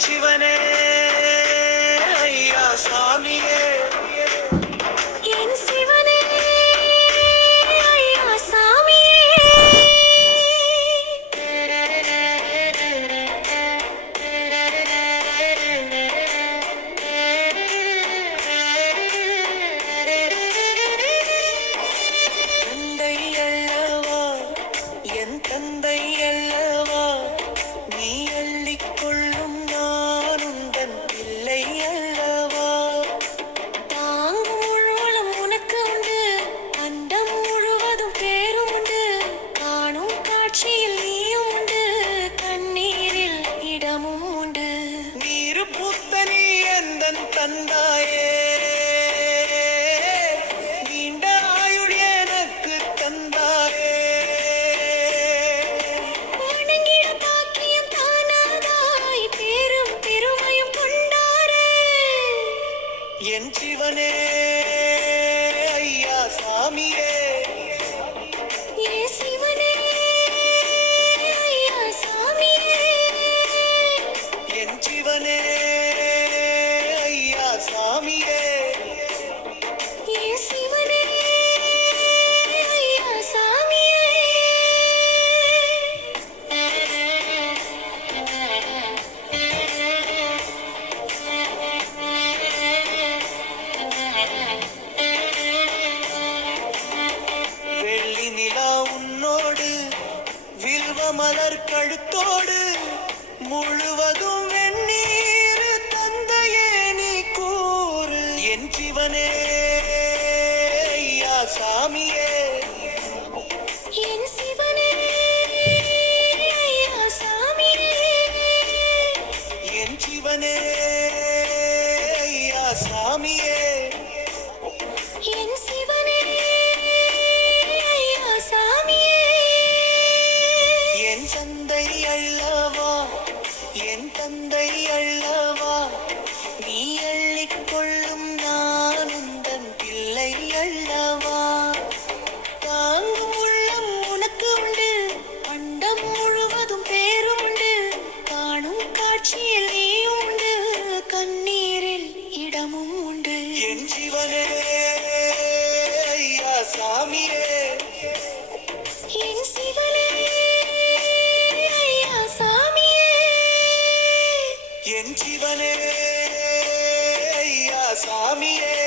சிவனே ஐயா சாமியே என் சிவனே ஐயா சாமியே தந்தை அல்லவா என் தந்தை அல்லவா நீ அள்ளிக்கொள்ளும் நான் உந்தன் பிள்ளை அல்லவா தாங்கும் முழுவதும் உனக்கு உண்டு அண்டம் முழுவதும் பேரும் உண்டு காணும் காட்சியில் நீயும் உண்டு கண்ணீரில் இடமும் உண்டு நீரு பூத்த நீ எந்தன் தந்தாயே நீண்ட ஆயுள் எனக்கு தந்தாயே வணங்கிட பாக்கியம் தானாதாய் பேரும் பெருமையும் கொண்டாரே என் சிவனே ஐயா சாமியே ஏ சிவனே ஐயா சாமியே என் சிவனே ஐயா சாமியே ஏ சிவனே ஐயா சாமியே வெள்ளி நிலா உன்னோடு வில்வ மலர் கழுத்தோடு முழுவதும் வெந்நீர் தந்தையே நீ கூறு என் சிவனே ஐயா சாமியே என் சிவனே ஐயா சாமியே என் சிவனே ஐயா சாமியே என் சிவனே ஐயா சாமியே என் தந்தை அல்லவா என் தந்தை அல்லவா நீ அள்ளிக்கொள்ளும் நான் உந்தன் பிள்ளை அல்லவா தாங்கும் உள்ளம் உனக்கு உண்டு அண்டம் முழுவதும் பேரும் உண்டு காணும் காட்சியில் நீயும் உண்டு கண்ணீரில் இடமும் உண்டு என் சிவனே ஐயா சாமியே என் சிவனே ஐயா சாமியே என் சிவனே ஐயா சாமியே